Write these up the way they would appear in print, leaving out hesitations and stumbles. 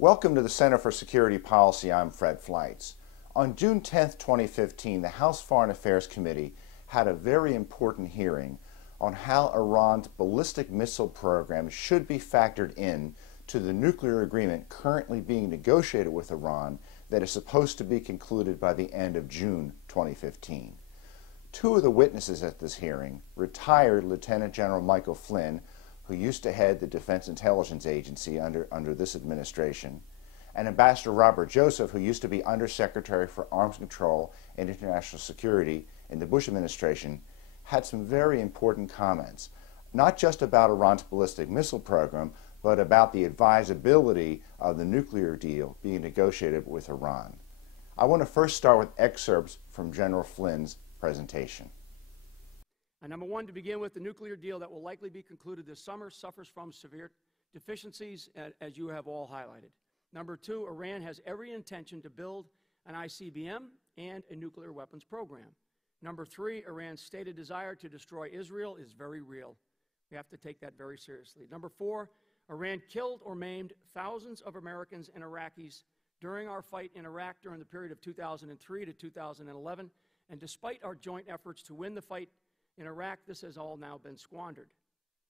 Welcome to the Center for Security Policy. I'm Fred Fleitz. On June 10, 2015, the House Foreign Affairs Committee had a very important hearing on how Iran's ballistic missile program should be factored in to the nuclear agreement currently being negotiated with Iran that is supposed to be concluded by the end of June 2015. Two of the witnesses at this hearing, retired Lieutenant General Michael Flynn, who used to head the Defense Intelligence Agency under this administration, and Ambassador Robert Joseph, who used to be Undersecretary for Arms Control and International Security in the Bush administration, had some very important comments, not just about Iran's ballistic missile program, but about the advisability of the nuclear deal being negotiated with Iran. I want to first start with excerpts from General Flynn's presentation. Number one, to begin with, the nuclear deal that will likely be concluded this summer suffers from severe deficiencies, as you have all highlighted. Number two, Iran has every intention to build an ICBM and a nuclear weapons program. Number three, Iran's stated desire to destroy Israel is very real. We have to take that very seriously. Number four, Iran killed or maimed thousands of Americans and Iraqis during our fight in Iraq during the period of 2003 to 2011, and despite our joint efforts to win the fight in Iraq, this has all now been squandered.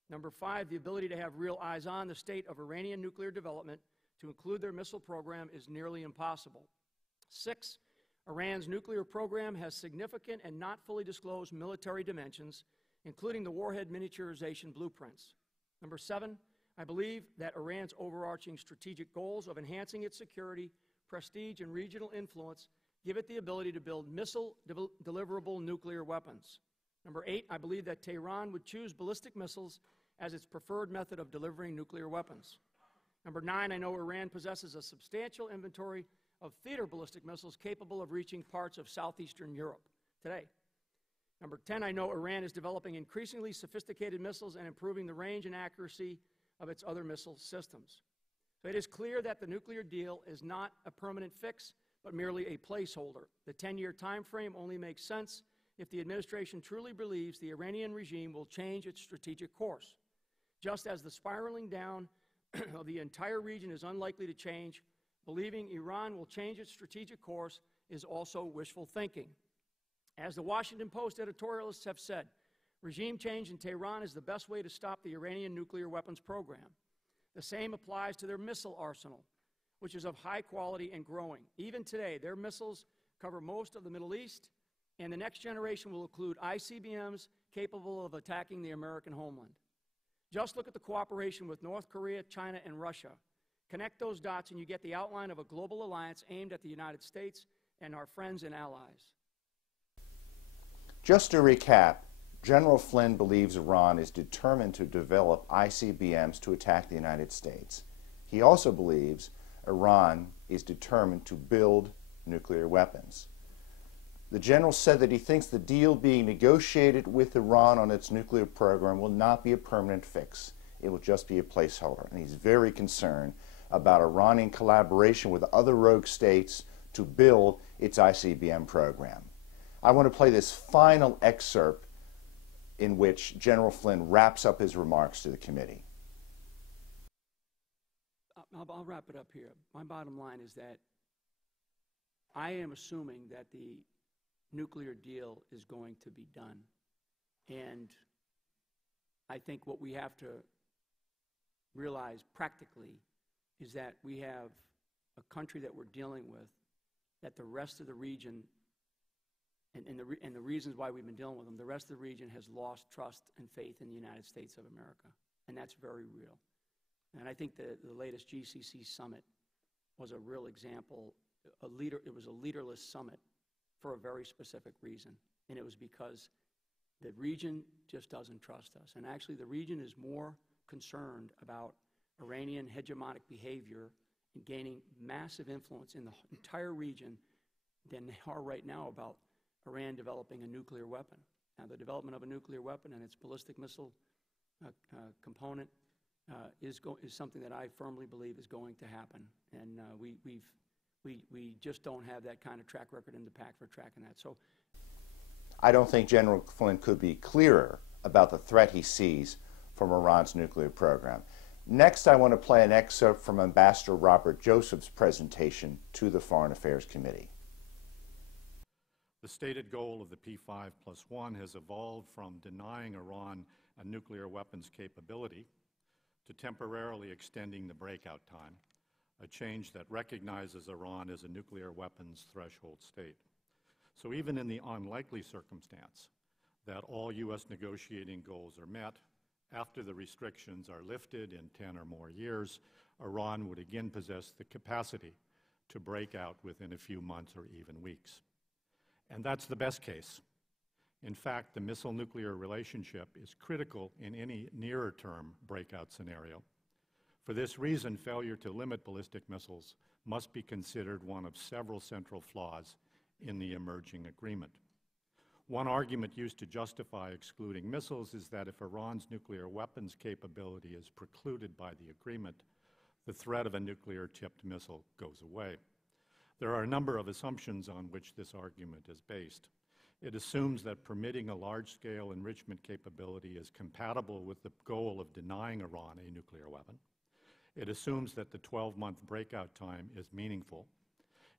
Number five, the ability to have real eyes on the state of Iranian nuclear development to include their missile program is nearly impossible. Six, Iran's nuclear program has significant and not fully disclosed military dimensions, including the warhead miniaturization blueprints. Number seven, I believe that Iran's overarching strategic goals of enhancing its security, prestige, and regional influence give it the ability to build missile-deliverable nuclear weapons. Number eight, I believe that Tehran would choose ballistic missiles as its preferred method of delivering nuclear weapons. Number nine, I know Iran possesses a substantial inventory of theater ballistic missiles capable of reaching parts of southeastern Europe today. Number 10, I know Iran is developing increasingly sophisticated missiles and improving the range and accuracy of its other missile systems. So it is clear that the nuclear deal is not a permanent fix, but merely a placeholder. The 10-year time frame only makes sense if the administration truly believes the Iranian regime will change its strategic course. Just as the spiraling down of the entire region is unlikely to change, believing Iran will change its strategic course is also wishful thinking. As the Washington Post editorialists have said, regime change in Tehran is the best way to stop the Iranian nuclear weapons program. The same applies to their missile arsenal, which is of high quality and growing. Even today, their missiles cover most of the Middle East, and the next generation will include ICBMs capable of attacking the American homeland. Just look at the cooperation with North Korea, China, and Russia. Connect those dots and you get the outline of a global alliance aimed at the United States and our friends and allies. Just to recap, General Flynn believes Iran is determined to develop ICBMs to attack the United States. He also believes Iran is determined to build nuclear weapons. The general said that he thinks the deal being negotiated with Iran on its nuclear program will not be a permanent fix. It will just be a placeholder. And he's very concerned about Iranian collaboration with other rogue states to build its ICBM program. I want to play this final excerpt in which General Flynn wraps up his remarks to the committee. I'll wrap it up here. My bottom line is that I am assuming that the nuclear deal is going to be done. And I think what we have to realize practically is that we have a country that we're dealing with, that the rest of the region, and the reasons why we've been dealing with them, the rest of the region has lost trust and faith in the United States of America. And that's very real. And I think the latest GCC summit was a real example. It was a leaderless summit for a very specific reason, and it was because the region just doesn't trust us. And actually, the region is more concerned about Iranian hegemonic behavior and gaining massive influence in the entire region than they are right now about Iran developing a nuclear weapon. Now, the development of a nuclear weapon and its ballistic missile component is something that I firmly believe is going to happen, and we just don't have that kind of track record in the pack for tracking that. So, I don't think General Flynn could be clearer about the threat he sees from Iran's nuclear program. Next, I want to play an excerpt from Ambassador Robert Joseph's presentation to the Foreign Affairs Committee. The stated goal of the P5+1 has evolved from denying Iran a nuclear weapons capability to temporarily extending the breakout time, a change that recognizes Iran as a nuclear weapons threshold state. So even in the unlikely circumstance that all U.S. negotiating goals are met, after the restrictions are lifted in 10 or more years, Iran would again possess the capacity to break out within a few months or even weeks. And that's the best case. In fact, the missile-nuclear relationship is critical in any nearer-term breakout scenario. For this reason, failure to limit ballistic missiles must be considered one of several central flaws in the emerging agreement. One argument used to justify excluding missiles is that if Iran's nuclear weapons capability is precluded by the agreement, the threat of a nuclear-tipped missile goes away. There are a number of assumptions on which this argument is based. It assumes that permitting a large-scale enrichment capability is compatible with the goal of denying Iran a nuclear weapon. It assumes that the 12-month breakout time is meaningful.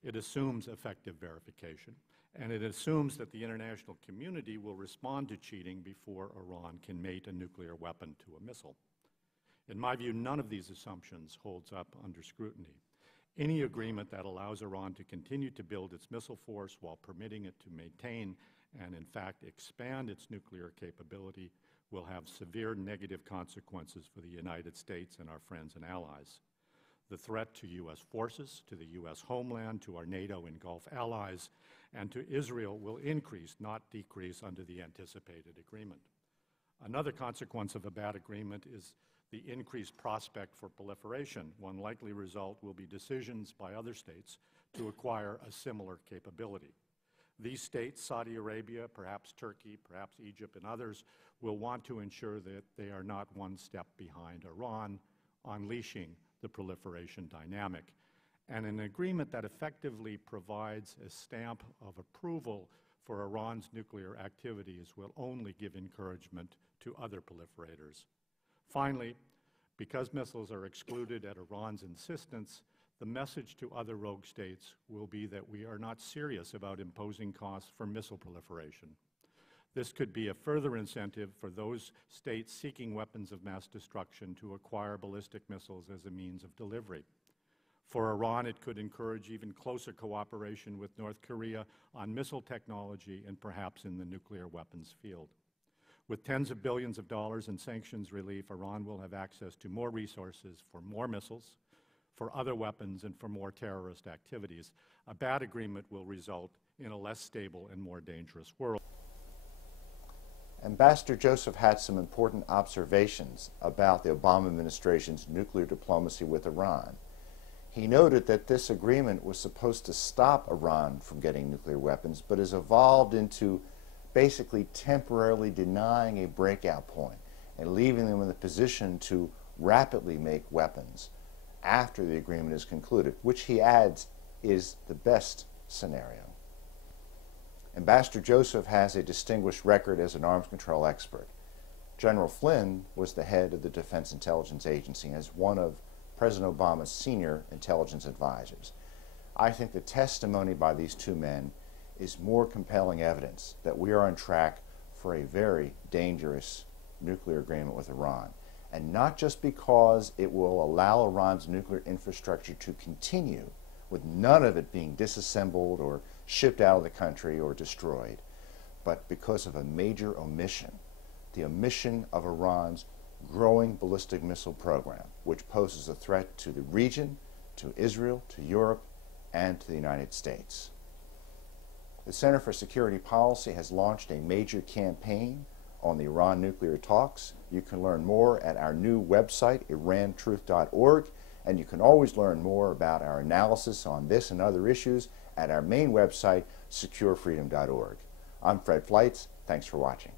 It assumes effective verification. And it assumes that the international community will respond to cheating before Iran can mate a nuclear weapon to a missile. In my view, none of these assumptions holds up under scrutiny. Any agreement that allows Iran to continue to build its missile force while permitting it to maintain and, in fact, expand its nuclear capability will have severe negative consequences for the United States and our friends and allies. The threat to U.S. forces, to the U.S. homeland, to our NATO and Gulf allies, and to Israel will increase, not decrease, under the anticipated agreement. Another consequence of a bad agreement is the increased prospect for proliferation. One likely result will be decisions by other states to acquire a similar capability. These states, Saudi Arabia, perhaps Turkey, perhaps Egypt, and others, will want to ensure that they are not one step behind Iran, unleashing the proliferation dynamic. And an agreement that effectively provides a stamp of approval for Iran's nuclear activities will only give encouragement to other proliferators. Finally, because missiles are excluded at Iran's insistence, the message to other rogue states will be that we are not serious about imposing costs for missile proliferation. This could be a further incentive for those states seeking weapons of mass destruction to acquire ballistic missiles as a means of delivery. For Iran, it could encourage even closer cooperation with North Korea on missile technology and perhaps in the nuclear weapons field. With tens of billions of dollars in sanctions relief, Iran will have access to more resources for more missiles, for other weapons, and for more terrorist activities. A bad agreement will result in a less stable and more dangerous world. Ambassador Joseph had some important observations about the Obama administration's nuclear diplomacy with Iran. He noted that this agreement was supposed to stop Iran from getting nuclear weapons, but has evolved into basically temporarily denying a breakout point and leaving them in the position to rapidly make weapons after the agreement is concluded, which he adds is the best scenario. Ambassador Joseph has a distinguished record as an arms control expert. General Flynn was the head of the Defense Intelligence Agency as one of President Obama's senior intelligence advisors. I think the testimony by these two men is more compelling evidence that we are on track for a very dangerous nuclear agreement with Iran. And not just because it will allow Iran's nuclear infrastructure to continue, with none of it being disassembled or shipped out of the country or destroyed, but because of a major omission, the omission of Iran's growing ballistic missile program, which poses a threat to the region, to Israel, to Europe, and to the United States. The Center for Security Policy has launched a major campaign on the Iran nuclear talks. You can learn more at our new website, irantruth.org, and you can always learn more about our analysis on this and other issues at our main website, securefreedom.org. I'm Fred Fleitz. Thanks for watching.